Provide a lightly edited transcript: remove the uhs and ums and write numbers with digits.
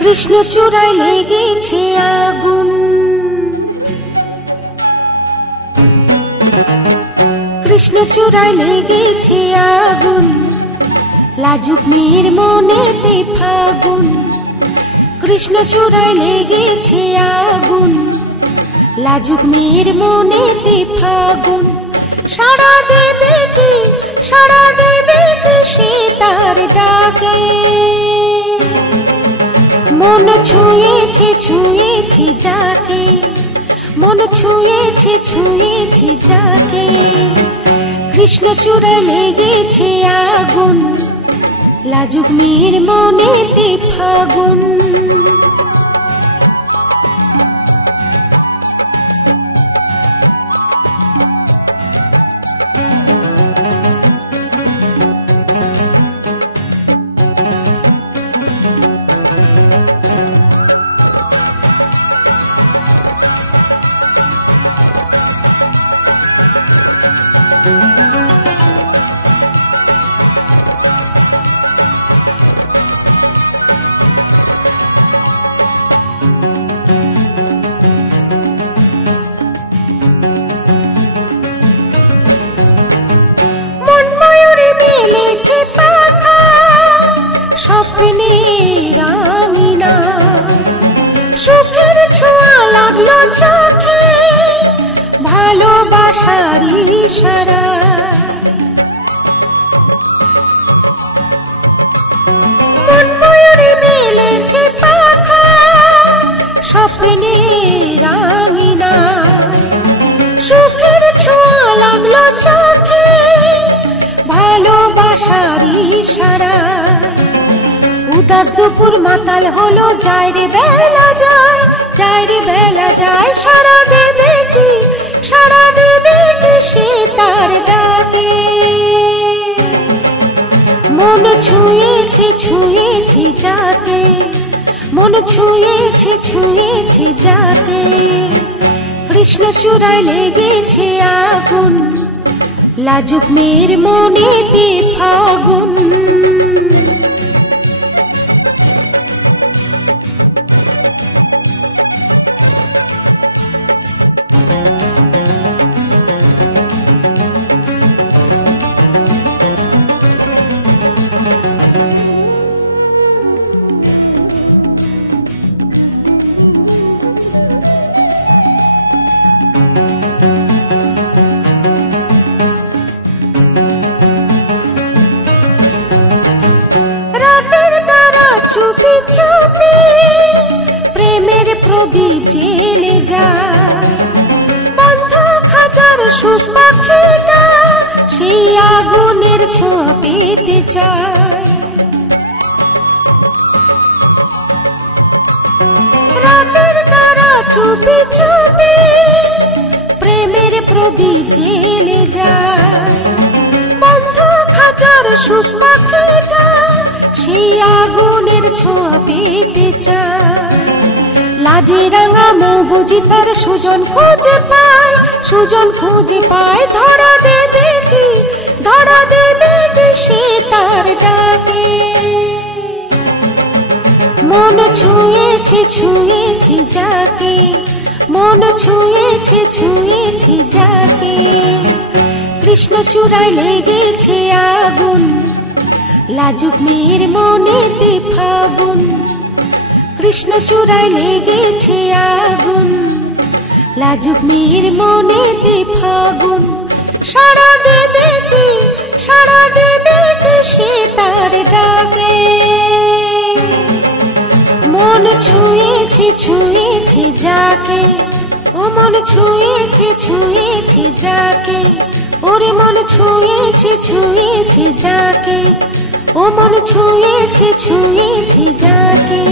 কৃষ্ণ চূড়ায় লেগেছে আগুন, কৃষ্ণ চূড়ায় লেগেছে আগুন, লাজুক মেয়ের মনেতে ফাগুন। কৃষ্ণ চূড়ায় লেগেছে আগুন, লাজুক মেয়ের মনেতে ফাগুন। সাড়া দেবে কি, সাড়া দেবে কি সে তার ডাকে? মন ছুঁয়েছে ছুঁয়েছে যাকে, মন ছুঁয়েছে ছুঁয়েছে যাকে। কৃষ্ণ চূড়ায় লেগেছে আগুন, লাজুক মেয়ের মনেতে ফাগুন। স্বপ্নের রাঙিনা সুখের ছোঁয়া লাগলো চোখে, ভালোবাসার ইশারা। মন ময়ূরে মেলেছে পাখা, স্বপ্নের রাঙিনা সুখের ছোঁয়া লাগলো চোখে, ভালোবাসার ইশারা। উদাস দুপুর মাতাল হলো, যায় রে বেলা যায়, যায় রে বেলা যায়। সাড়া দেবে কি, সাড়া দেবে কি সে তার ডাকে? মন ছুঁয়েছে ছুঁয়েছে যাকে, মন ছুঁয়েছে ছুঁয়েছে যাকে। কৃষ্ণ চূড়ায় লেগেছে আগুন, লাজুক মেয়ের মনেতে ফাগুন। চুপি চুপি প্রেমের প্রদীপ জেলে যায়, বন্ধ খাঁচার সুখ পাখিটা সেই আগুনের ছোঁয়া পেতে চায়। রাতের তারা চুপি চুপি প্রেমের প্রদীপ জেলে যায়, বন্ধ খাঁচার সুখ পাখিটা সেই আগুনের ছোঁয়া পেতে চায়। লাজে রাঙা মৌ বুঝি তার সুজন খুঁজে পায়, সুজন খুঁজে পায়। ধরা দেবে কি, ধরা দেবে কি সে তার ডাকে? মন ছুঁয়েছে ছুঁয়েছে যাকে, মন ছুঁয়েছে ছুঁয়েছে যাকে। কৃষ্ণ চূড়ায় লেগেছে আগুন, লাজুক মেয়ের মনেতে ফাগুন। কৃষ্ণ চূড়ায় লেগেছে আগুন, লাজুক মেয়ের মনেতে ফাগুন। সাড়া দেবে কি, সাড়া দেবে কি সে তার ডাকে? মন ছুঁয়েছে ছুঁয়েছে যাকে, ও মন ছুঁয়েছে ছুঁয়েছে যাকে। ওরে মন ছুঁয়েছে ছুঁয়েছে যাকে, ও মন ছুঁয়েছে ছুঁয়েছে যাকে।